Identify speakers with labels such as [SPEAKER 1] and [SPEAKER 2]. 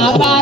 [SPEAKER 1] Baba.